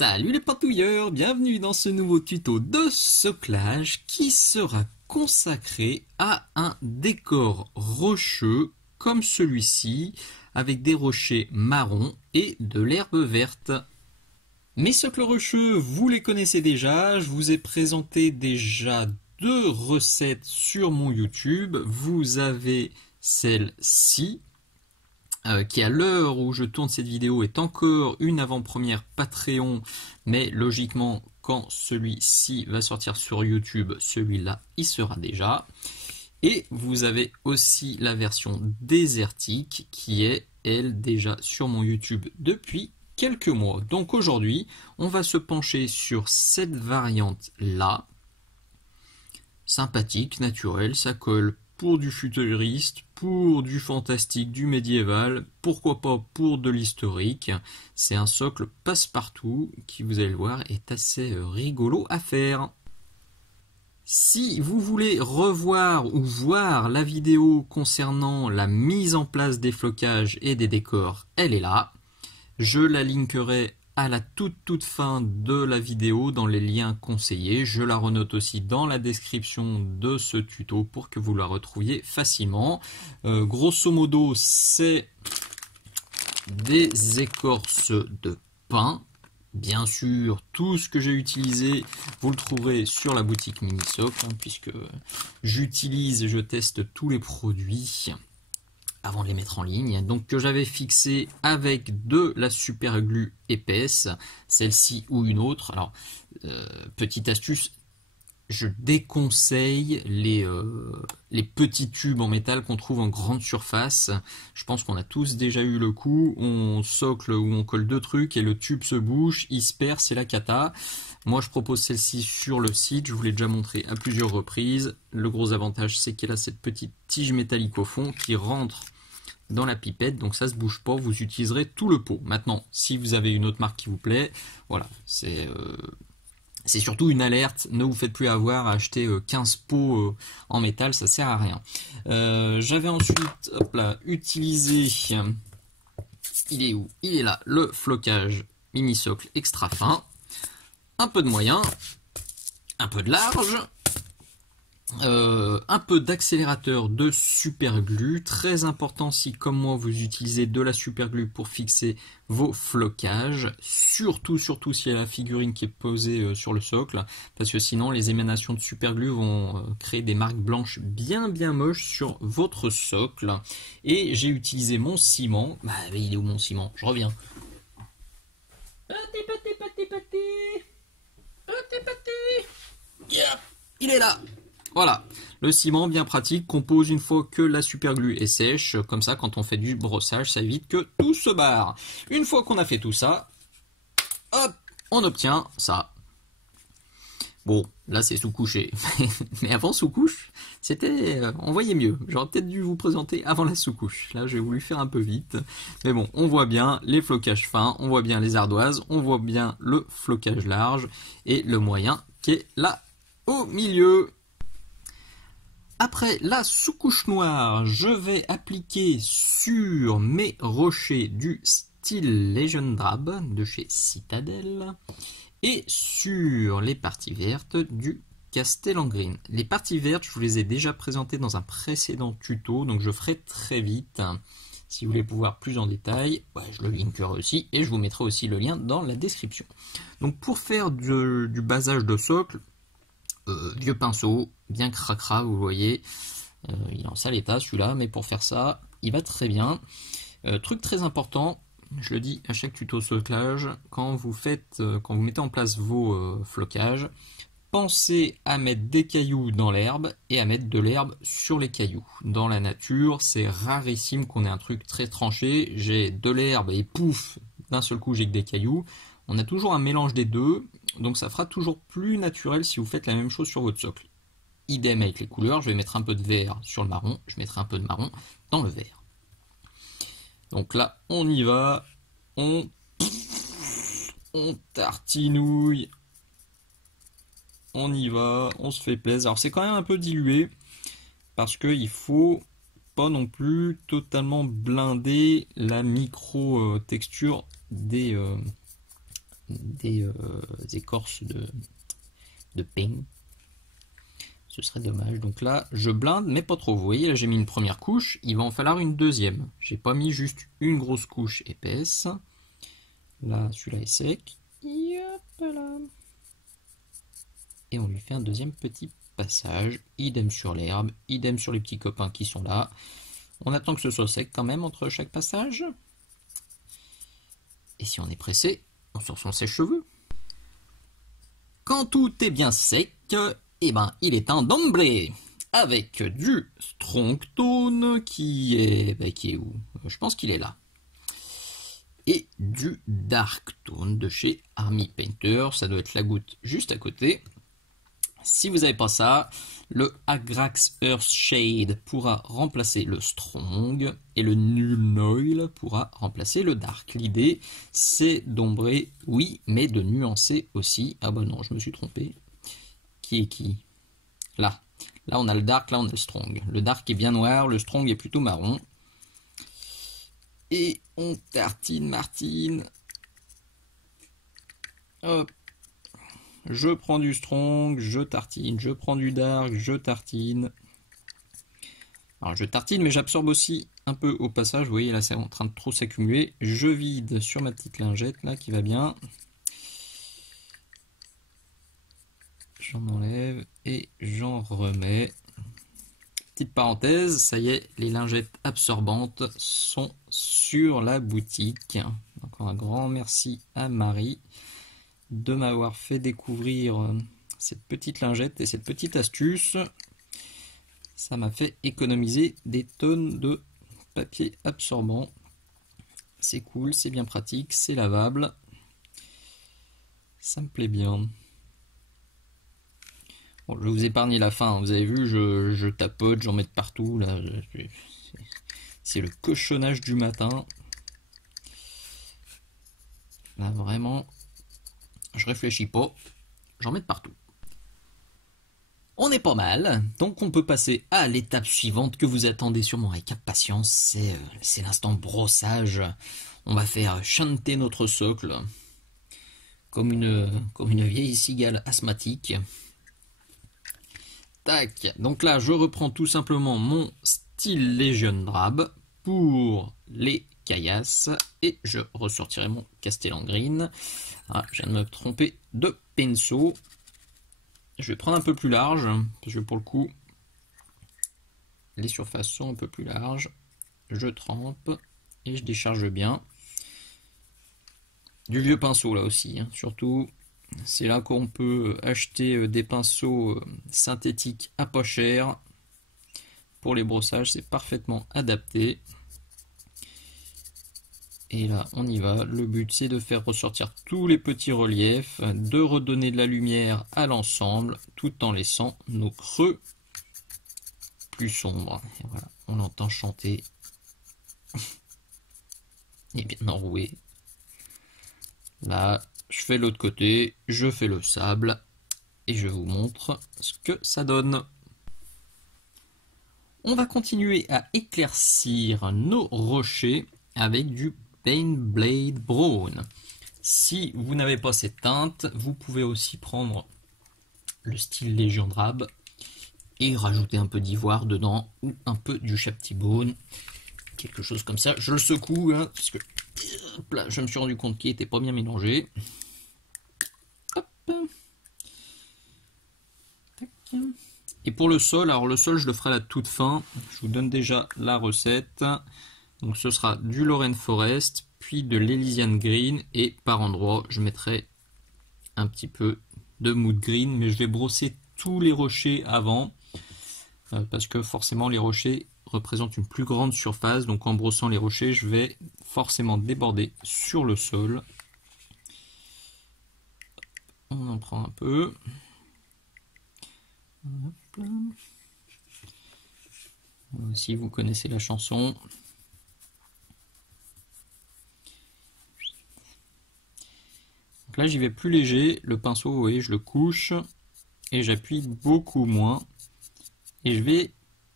Salut les patouilleurs, bienvenue dans ce nouveau tuto de soclage qui sera consacré à un décor rocheux comme celui-ci avec des rochers marrons et de l'herbe verte. Mes socles rocheux, vous les connaissez déjà, je vous ai présenté déjà deux recettes sur mon YouTube. Vous avez celle-ci qui à l'heure où je tourne cette vidéo est encore une avant-première Patreon, mais logiquement quand celui-ci va sortir sur YouTube, celui-là y sera déjà. Et vous avez aussi la version désertique qui est elle déjà sur mon YouTube depuis quelques mois. Donc aujourd'hui on va se pencher sur cette variante là, sympathique, naturelle, ça colle pour du futuriste, pour du fantastique, du médiéval, pourquoi pas pour de l'historique. C'est un socle passe-partout qui, vous allez le voir, est assez rigolo à faire. Si vous voulez revoir ou voir la vidéo concernant la mise en place des flocages et des décors, elle est là. Je la linkerai à la toute fin de la vidéo dans les liens conseillés. Je la renote aussi dans la description de ce tuto pour que vous la retrouviez facilement. Grosso modo, c'est des écorces de pin. Bien sûr, tout ce que j'ai utilisé, vous le trouverez sur la boutique Minisocle, puisque j'utilise et je teste tous les produits avant de les mettre en ligne, donc que j'avais fixé avec de la super glue épaisse, celle-ci ou une autre. Alors, petite astuce, je déconseille les petits tubes en métal qu'on trouve en grande surface. Je pense qu'on a tous déjà eu le coup, on socle ou on colle deux trucs et le tube se bouche, il se perd, c'est la cata. Moi je propose celle-ci sur le site, je vous l'ai déjà montré à plusieurs reprises. Le gros avantage c'est qu'elle a cette petite tige métallique au fond qui rentre dans la pipette, donc ça se bouge pas, vous utiliserez tout le pot. Maintenant, si vous avez une autre marque qui vous plaît, voilà, c'est surtout une alerte, ne vous faites plus avoir à acheter 15 pots en métal, ça sert à rien. J'avais ensuite hop là, utilisé, il est où? Il est là, le flocage Minisocle extra fin, un peu de moyen, un peu de large, un peu d'accélérateur de super glue, très important si comme moi vous utilisez de la super glue pour fixer vos flocages, surtout s'il y a la figurine qui est posée sur le socle, parce que sinon les émanations de super glue vont créer des marques blanches bien moches sur votre socle. Et j'ai utilisé mon ciment, il est où mon ciment? Je reviens. Yeah, il est là. Voilà, le ciment bien pratique qu'on pose une fois que la super glue est sèche, comme ça quand on fait du brossage ça évite que tout se barre. Une fois qu'on a fait tout ça, hop, on obtient ça. Bon, là c'est sous-couché, mais avant sous-couche, c'était, on voyait mieux. J'aurais peut-être dû vous présenter avant la sous-couche. Là j'ai voulu faire un peu vite, mais bon, on voit bien les flocages fins, on voit bien les ardoises, on voit bien le flocage large et le moyen qui est là au milieu. Après la sous-couche noire, je vais appliquer sur mes rochers du style Legend Drab de chez Citadel et sur les parties vertes du Castel Green. Les parties vertes, je vous les ai déjà présentées dans un précédent tuto, donc je ferai très vite. Si vous voulez voir plus en détail, je le linkerai aussi et je vous mettrai aussi le lien dans la description. Donc pour faire du basage de socle, vieux pinceau, bien cracra, vous voyez, il est en sale état celui-là, mais pour faire ça, il va très bien. Truc très important, je le dis à chaque tuto soclage, quand vous mettez en place vos flocages, pensez à mettre des cailloux dans l'herbe et à mettre de l'herbe sur les cailloux. Dans la nature, c'est rarissime qu'on ait un truc très tranché, j'ai de l'herbe et pouf, d'un seul coup j'ai que des cailloux. On a toujours un mélange des deux, donc ça fera toujours plus naturel si vous faites la même chose sur votre socle. Idem avec les couleurs, je vais mettre un peu de vert sur le marron, je mettrai un peu de marron dans le vert. Donc là, on y va, on tartinouille, on y va, on se fait plaisir. Alors c'est quand même un peu dilué, parce qu'il faut pas non plus totalement blinder la micro texture des des écorces de peigne. Ce serait dommage. Donc là, je blinde, mais pas trop. Vous voyez, là, j'ai mis une première couche. Il va en falloir une deuxième. J'ai pas mis juste une grosse couche épaisse. Là, celui-là est sec. Et on lui fait un deuxième petit passage. Idem sur l'herbe. Idem sur les petits copains qui sont là. On attend que ce soit sec quand même entre chaque passage. Et si on est pressé, on sort son sèche-cheveux. Quand tout est bien sec, eh ben, il est temps d'ombrer avec du Strong Tone qui est où? Je pense qu'il est là. Et du Dark Tone de chez Army Painter. Ça doit être la goutte juste à côté. Si vous n'avez pas ça, le Agrax Earth Shade pourra remplacer le Strong et le Null Oil pourra remplacer le Dark. L'idée, c'est d'ombrer, oui, mais de nuancer aussi. Ah bah non, je me suis trompé. Qui est qui? Là. Là, on a le Dark, là, on a le Strong. Le Dark est bien noir, le Strong est plutôt marron. Et on tartine, Martine. Hop. Je prends du Strong, je tartine, je prends du Dark, je tartine. Alors je tartine, mais j'absorbe aussi un peu au passage. Vous voyez, là c'est en train de trop s'accumuler. Je vide sur ma petite lingette, là, qui va bien. J'en enlève et j'en remets. Petite parenthèse, ça y est, les lingettes absorbantes sont sur la boutique. Donc un grand merci à Marie de m'avoir fait découvrir cette petite lingette et cette petite astuce. Ça m'a fait économiser des tonnes de papier absorbant. C'est cool, c'est bien pratique, c'est lavable. Ça me plaît bien. Bon, je vais vous épargner la fin, vous avez vu, je tapote, j'en mets de partout. Là, c'est le cochonnage du matin. Là, vraiment... Je réfléchis pas, j'en mets de partout. On est pas mal, donc on peut passer à l'étape suivante que vous attendez sûrement avec impatience, c'est l'instant brossage. On va faire chanter notre socle comme une vieille cigale asthmatique. Tac, donc là je reprends tout simplement mon style Legion Drab pour les caillasses et je ressortirai mon Castellan Green. Ah, je viens de me tromper de pinceau. Je vais prendre un peu plus large parce que pour le coup les surfaces sont un peu plus larges. Je trempe et je décharge bien. Du vieux pinceau là aussi, hein, surtout. C'est là qu'on peut acheter des pinceaux synthétiques à pas cher. Pour les brossages, c'est parfaitement adapté. Et là, on y va. Le but, c'est de faire ressortir tous les petits reliefs, de redonner de la lumière à l'ensemble, tout en laissant nos creux plus sombres. Et voilà, on l'entend chanter. Et bien enroué. Là, je fais l'autre côté, je fais le sable, et je vous montre ce que ça donne. On va continuer à éclaircir nos rochers avec du Paint Blade Brown. Si vous n'avez pas cette teinte, vous pouvez aussi prendre le style Légion Drab et rajouter un peu d'ivoire dedans ou un peu du Chaptibone, quelque chose comme ça. Je le secoue hein, parce que hop là, je me suis rendu compte qu'il n'était pas bien mélangé. Hop. Tac. Et pour le sol, alors le sol je le ferai à la toute fin. Je vous donne déjà la recette. Donc ce sera du Lorraine Forest, puis de l'Elysian Green, et par endroit je mettrai un petit peu de Mood Green, mais je vais brosser tous les rochers avant, parce que forcément les rochers représentent une plus grande surface, donc en brossant les rochers je vais forcément déborder sur le sol. On en prend un peu. Si vous connaissez la chanson. Donc là j'y vais plus léger, le pinceau vous voyez je le couche et j'appuie beaucoup moins et je vais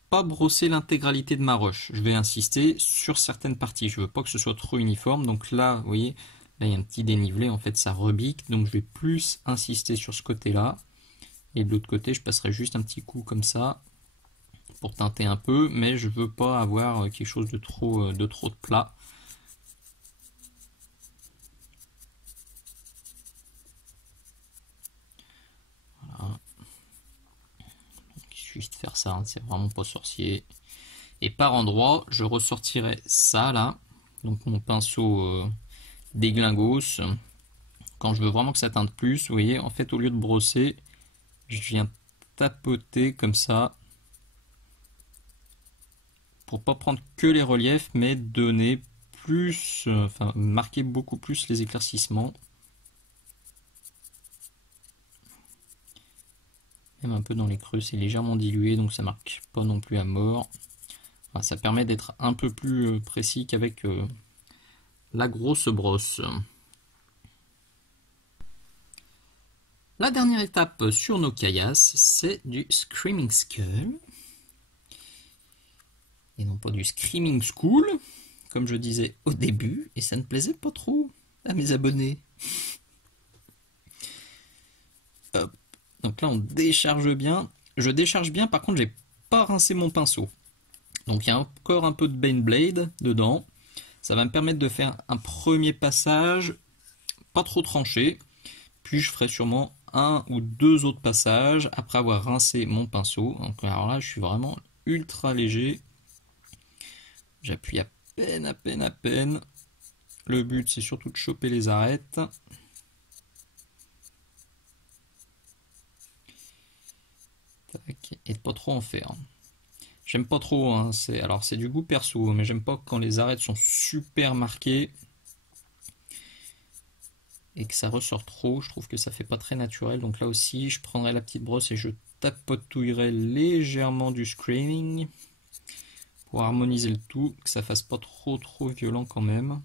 pas brosser l'intégralité de ma roche, je vais insister sur certaines parties, je veux pas que ce soit trop uniforme, donc là vous voyez Là, il y a un petit dénivelé, en fait, ça rebique, donc je vais plus insister sur ce côté-là. Et de l'autre côté, je passerai juste un petit coup comme ça pour teinter un peu, mais je veux pas avoir quelque chose de trop plat. Voilà. Donc, il suffit de faire ça, hein, c'est vraiment pas sorcier. Et par endroit, je ressortirai ça là, donc mon pinceau déglingos. Quand je veux vraiment que ça teinte plus, vous voyez, en fait, au lieu de brosser, je viens tapoter comme ça pour pas prendre que les reliefs, mais donner plus, enfin marquer beaucoup plus les éclaircissements. Même un peu dans les creux, c'est légèrement dilué, donc ça marque pas non plus à mort. Enfin, ça permet d'être un peu plus précis qu'avec la grosse brosse. La dernière étape sur nos caillasses, c'est du Screaming Skull. Et non pas du Screaming School, comme je disais au début, et ça ne plaisait pas trop à mes abonnés. Hop. Donc là on décharge bien. Je décharge bien, par contre j'ai pas rincé mon pinceau. Donc il y a encore un peu de Bane Blade dedans. Ça va me permettre de faire un premier passage, pas trop tranché. Puis je ferai sûrement un ou deux autres passages après avoir rincé mon pinceau. Donc alors là je suis vraiment ultra léger. J'appuie à peine. Le but c'est surtout de choper les arêtes. Tac, et de pas trop en faire. J'aime pas trop, hein, alors c'est du goût perso, mais j'aime pas quand les arêtes sont super marquées et que ça ressort trop. Je trouve que ça fait pas très naturel. Donc là aussi, je prendrai la petite brosse et je tapotouillerai légèrement du Screaming pour harmoniser le tout, que ça fasse pas trop violent quand même.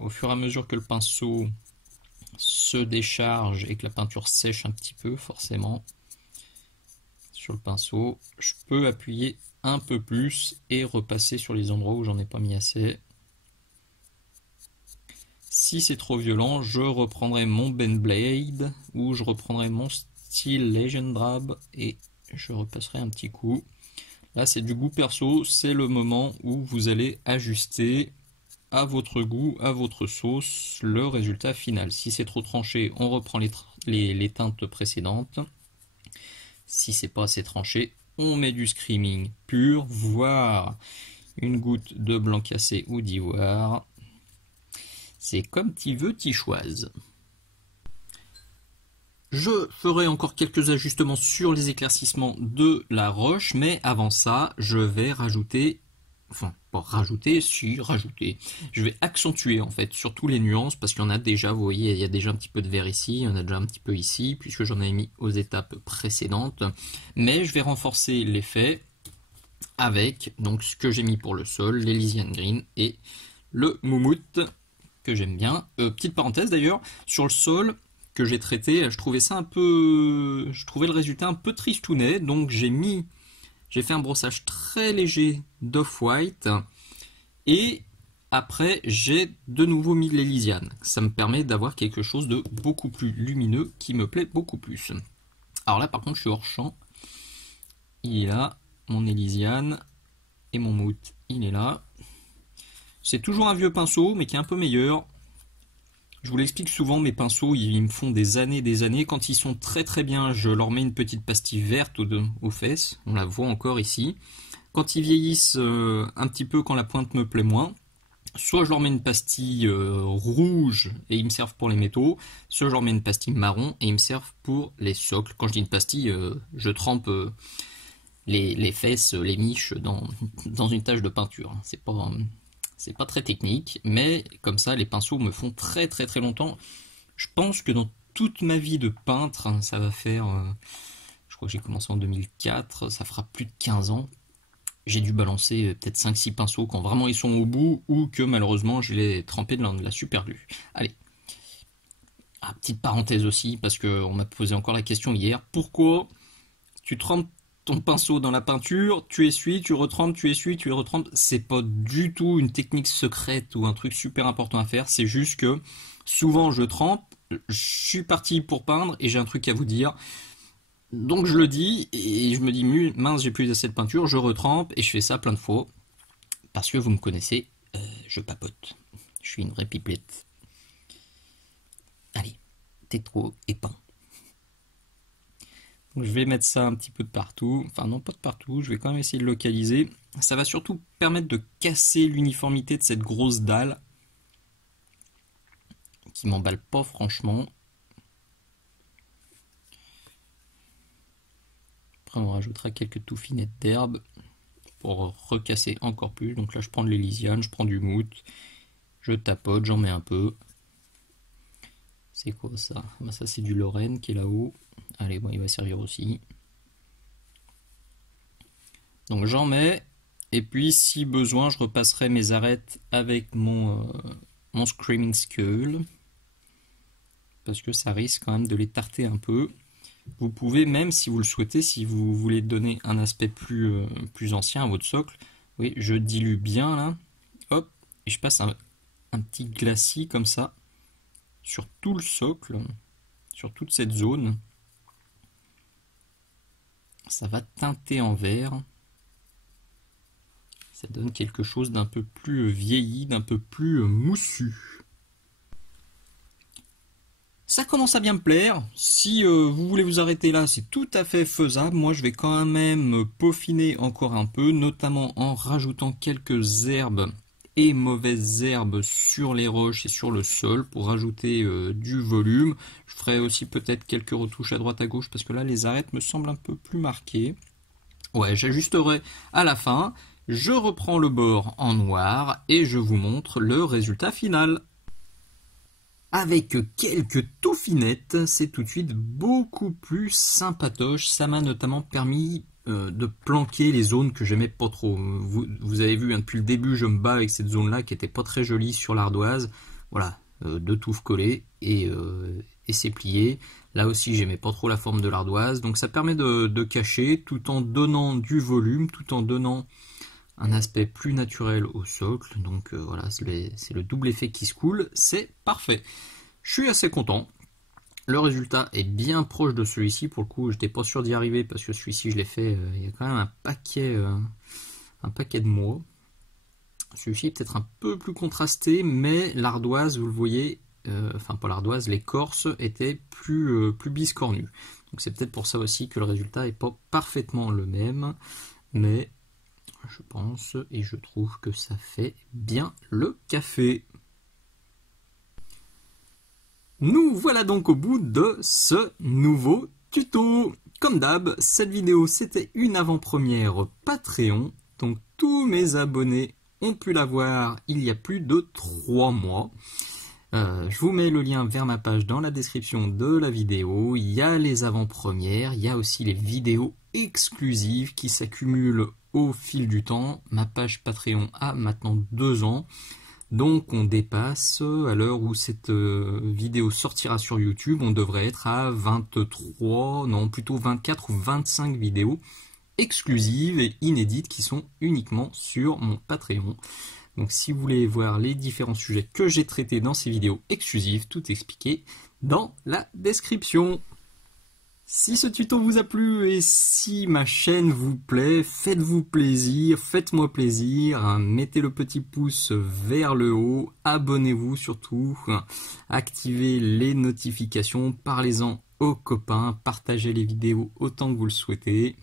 Au fur et à mesure que le pinceau se décharge et que la peinture sèche un petit peu, forcément, sur le pinceau, je peux appuyer un peu plus et repasser sur les endroits où j'en ai pas mis assez. Si c'est trop violent, je reprendrai mon Bane Blade ou je reprendrai mon Steel Legend Drab et je repasserai un petit coup. Là, c'est du goût perso, c'est le moment où vous allez ajuster à votre goût, à votre sauce, le résultat final. Si c'est trop tranché, on reprend les teintes précédentes. Si c'est pas assez tranché, on met du Screaming pur, voire une goutte de blanc cassé ou d'ivoire. C'est comme tu veux, tu choises. Je ferai encore quelques ajustements sur les éclaircissements de la roche, mais avant ça, je vais rajouter, enfin, pas rajouter, si, rajouter. Je vais accentuer en fait surtout les nuances, parce qu'il y en a déjà, vous voyez, il y a déjà un petit peu de vert ici, il y en a déjà un petit peu ici, puisque j'en ai mis aux étapes précédentes. Mais je vais renforcer l'effet avec donc ce que j'ai mis pour le sol, l'Elysian Green et le Moumout, que j'aime bien. Petite parenthèse d'ailleurs, sur le sol que j'ai traité, je trouvais le résultat un peu tristounet, donc j'ai fait un brossage très léger d'off-white et après j'ai de nouveau mis de l'Elysian. Ça me permet d'avoir quelque chose de beaucoup plus lumineux qui me plaît beaucoup plus. Alors là par contre je suis hors champ, il est là, mon Elysian et mon Mout, il est là. C'est toujours un vieux pinceau mais qui est un peu meilleur. Je vous l'explique souvent, mes pinceaux, ils me font des années. Quand ils sont très bien, je leur mets une petite pastille verte aux fesses. On la voit encore ici. Quand ils vieillissent un petit peu, quand la pointe me plaît moins, soit je leur mets une pastille rouge et ils me servent pour les métaux, soit je leur mets une pastille marron et ils me servent pour les socles. Quand je dis une pastille, je trempe les fesses, les miches dans une tache de peinture. C'est pas très technique, mais comme ça, les pinceaux me font très longtemps. Je pense que dans toute ma vie de peintre, ça va faire... je crois que j'ai commencé en 2004, ça fera plus de 15 ans. J'ai dû balancer peut-être 5-6 pinceaux quand vraiment ils sont au bout, ou que malheureusement je les trempé de la super glue. Allez. Petite parenthèse aussi, parce qu'on m'a posé encore la question hier. Pourquoi tu trempes ton pinceau dans la peinture, tu essuies, tu retrempes, tu essuies, tu retrempes. C'est pas du tout une technique secrète ou un truc super important à faire. C'est juste que souvent je trempe, je suis parti pour peindre et j'ai un truc à vous dire. Donc je le dis et je me dis mince, j'ai plus assez de peinture, je retrempe et je fais ça plein de fois. Parce que vous me connaissez, je papote. Je suis une vraie pipelette. Allez, t'es trop épeint. Donc je vais mettre ça un petit peu de partout. Enfin non, pas de partout, je vais quand même essayer de localiser. Ça va surtout permettre de casser l'uniformité de cette grosse dalle. Qui m'emballe pas franchement. Après on rajoutera quelques touffinettes d'herbe pour recasser encore plus. Donc là je prends de l'Elysiane, je prends du mout, je tapote, j'en mets un peu. C'est quoi ça? Ça c'est du Lorraine qui est là-haut. Allez, bon, il va servir aussi. Donc j'en mets, et puis si besoin, je repasserai mes arêtes avec mon Screaming Skull, parce que ça risque quand même de les tarter un peu. Vous pouvez même, si vous le souhaitez, si vous voulez donner un aspect plus ancien à votre socle, oui, je dilue bien là, hop, et je passe un petit glacis comme ça, sur tout le socle, sur toute cette zone. Ça va teinter en vert. Ça donne quelque chose d'un peu plus vieilli, d'un peu plus moussu. Ça commence à bien me plaire. Si vous voulez vous arrêter là, c'est tout à fait faisable. Moi, je vais quand même peaufiner encore un peu, notamment en rajoutant quelques herbes et mauvaises herbes sur les roches et sur le sol pour rajouter du volume. Je ferai aussi peut-être quelques retouches à droite à gauche parce que là les arêtes me semblent un peu plus marquées. Ouais, j'ajusterai à la fin. Je reprends le bord en noir et je vous montre le résultat final. Avec quelques touffinettes, c'est tout de suite beaucoup plus sympatoche. Ça m'a notamment permis de planquer les zones que j'aimais pas trop. Vous avez vu, hein, depuis le début, je me bats avec cette zone-là qui était pas très jolie sur l'ardoise. Voilà, deux touffes collées et c'est plié. Là aussi, j'aimais pas trop la forme de l'ardoise. Donc ça permet de cacher tout en donnant du volume, tout en donnant un aspect plus naturel au socle. Donc voilà, c'est le double effet qui se coule. C'est parfait. Je suis assez content. Le résultat est bien proche de celui-ci. Pour le coup, j'étais pas sûr d'y arriver parce que celui-ci, je l'ai fait il y a quand même un paquet de mois. Celui-ci est peut-être un peu plus contrasté, mais l'ardoise, vous le voyez, enfin pas l'ardoise, l'écorce était plus biscornue. Donc c'est peut-être pour ça aussi que le résultat n'est pas parfaitement le même, mais je pense et je trouve que ça fait bien le café. Nous voilà donc au bout de ce nouveau tuto. Comme d'hab, cette vidéo c'était une avant-première Patreon, donc tous mes abonnés ont pu la voir il y a plus de 3 mois. Je vous mets le lien vers ma page dans la description de la vidéo. Il y a les avant-premières, il y a aussi les vidéos exclusives qui s'accumulent au fil du temps. Ma page Patreon a maintenant 2 ans. Donc on dépasse, à l'heure où cette vidéo sortira sur YouTube, on devrait être à 23, non plutôt 24 ou 25 vidéos exclusives et inédites qui sont uniquement sur mon Patreon. Donc si vous voulez voir les différents sujets que j'ai traités dans ces vidéos exclusives, tout expliqué dans la description. Si ce tuto vous a plu et si ma chaîne vous plaît, faites-vous plaisir, faites-moi plaisir, hein, mettez le petit pouce vers le haut, abonnez-vous surtout, hein, activez les notifications, parlez-en aux copains, partagez les vidéos autant que vous le souhaitez.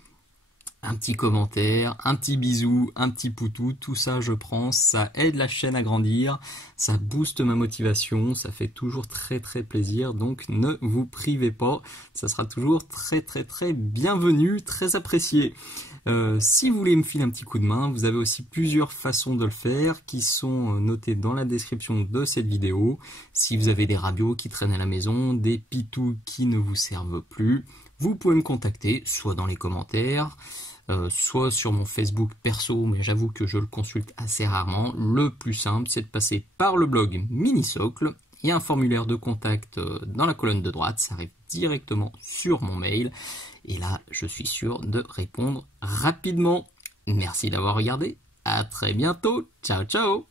Un petit commentaire, un petit bisou, un petit poutou, tout ça je prends, ça aide la chaîne à grandir, ça booste ma motivation, ça fait toujours très plaisir, donc ne vous privez pas, ça sera toujours très bienvenu, très apprécié. Si vous voulez me filer un petit coup de main, vous avez aussi plusieurs façons de le faire qui sont notées dans la description de cette vidéo. Si vous avez des rabios qui traînent à la maison, des pitous qui ne vous servent plus, vous pouvez me contacter, soit dans les commentaires, soit sur mon Facebook perso, mais j'avoue que je le consulte assez rarement. Le plus simple, c'est de passer par le blog Minisocle. Il y a un formulaire de contact dans la colonne de droite, ça arrive directement sur mon mail. Et là, je suis sûr de répondre rapidement. Merci d'avoir regardé. À très bientôt. Ciao, ciao.